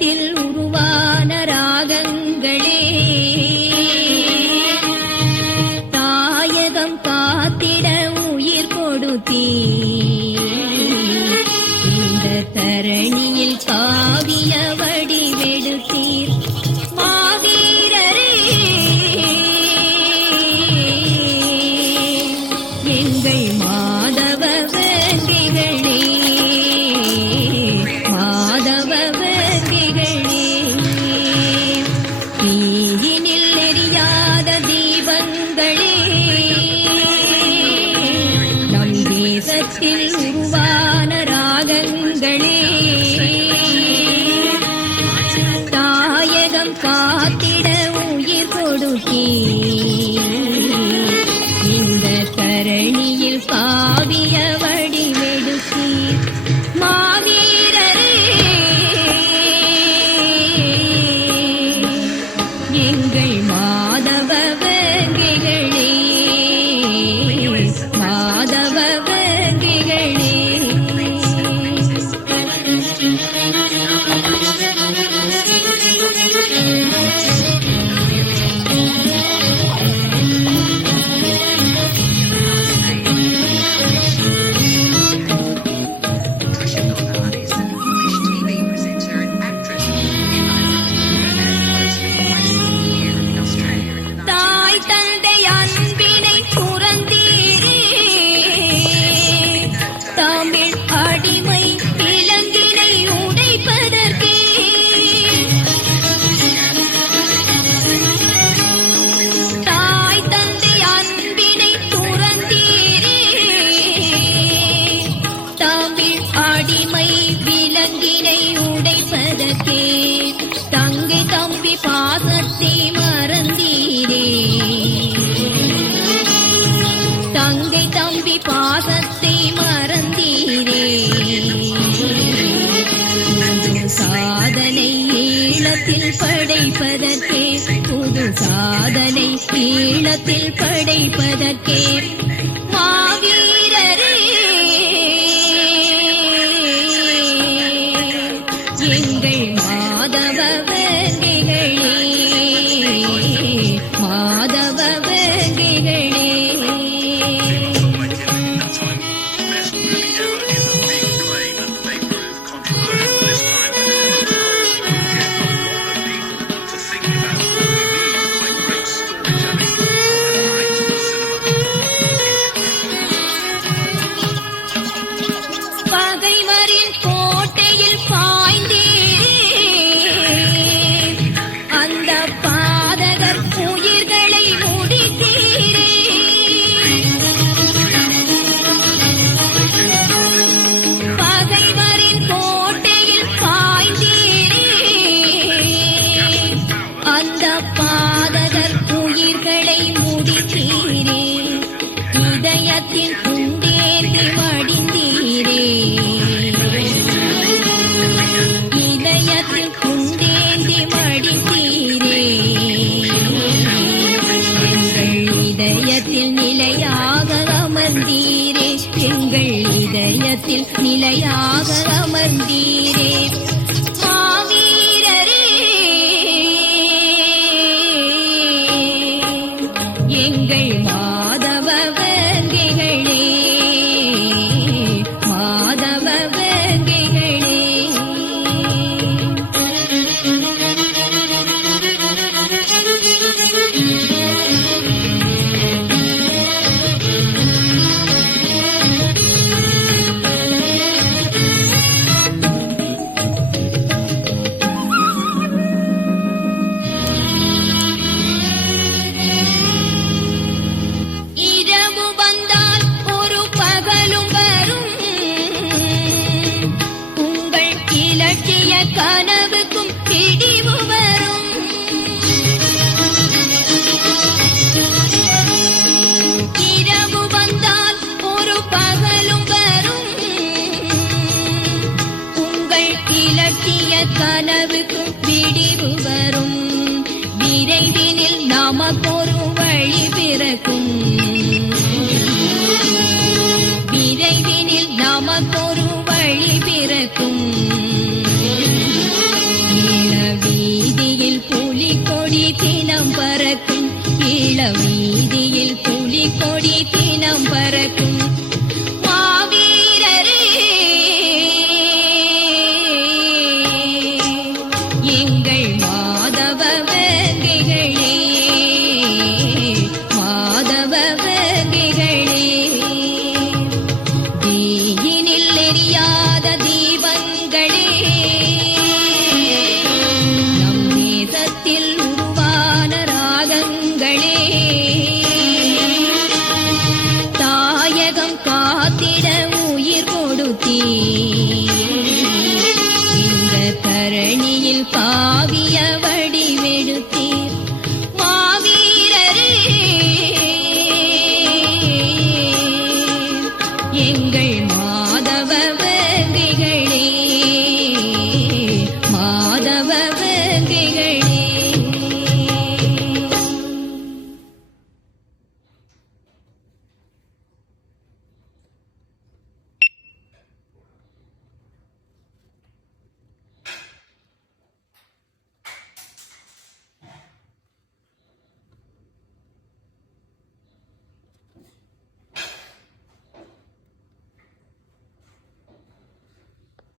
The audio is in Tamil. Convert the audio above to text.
தேசத்தில் உருவான ராகங்களே தாயகம் காத்திட உயிர் கொடுத்தீர். இந்த தரணியில் காவிய வடிவெடுத்தீர். மாவீரரே, எங்கள் மாதவ வேங்கிகளே, மாதவ வேங்கிகளே, தீயினில் எரியாத தீபங்களே, நம் தேசத்தில் உருவான ராகங்களே, தாயகம் காத்திட உயிர் கொடுத்தீர். இந்த தரணியில் காவிய வடிவெடுத்தீர். மாவீரரே, எங்கள் மாதவ வேங்கிகளே, மாதவ வேங்கிகளே. தாய் தந்தை அன்பினை துறந்தீரே, தமிழ் அடிமை இலங்கினை உடைப்பதற்கே. தாய் தந்தை அன்பினை துறந்தீரே, தமிழ் அடிமை விலங்கினை உடைப்பதற்கே. தங்கை தம்பி பாசத்தை மறந்தீரே, தங்கை தம்பி பாசத்தை மறந்தீரே. புது சாதனை ஈழத்தில் படைப்பதற்கே, புது சாதனை ஈழத்தில் படைப்பதற்கே. மாவீரரே, எங்கள் மாதவ வேங்கிகளே, மாதவ வேங்கிகளே. பகைவரின் கோட்டையில் பாய்ந்தீரே, அந்த பாதகர் உயிர்களை முடித்தீரே. பகைவரின் கோட்டையில் பாய்ந்தீரே, அந்த பாதகர் உயிர்களை முடித்தீரே. இதயத்தில் குண்டேந்தி மடிந்தீரே, இதயத்தில் குண்டேந்தி மடிந்தீரே. எங்கள் இதயத்தில் நிலையாக அமர்ந்தீரே, எங்கள் இதயத்தில் நிலையாக அமர்ந்தீரே. மாவீரரே, எங்கள் மாதவ வேங்கிகளே, மாதவ வேங்கிகளே. இரவு வந்தால் ஒரு பகலும் வரும், உங்கள் இலட்சிய கனவுக்கும் பிடிவு வரும். இரவு வந்தால் ஒரு பகலும் வரும், உங்கள் இலட்சிய கனவுக்கும் பிடிவு வரும். விரைவினில் நமக்கொரு வழி பிறக்கும், விரைவினில் நமக்கொரு வழி பிறக்கும். கொடி தினம் பறக்கும் மாவீரரே எங்கள் மாதவ வேங்கைகளே மாதவ வேங்கைகளே தீயினில் எரியாத தீபங்களே நம் நேசத்தில் உருவான ராகங்களே தாயகம் காத்திட உயிர் கொடுத்தீர்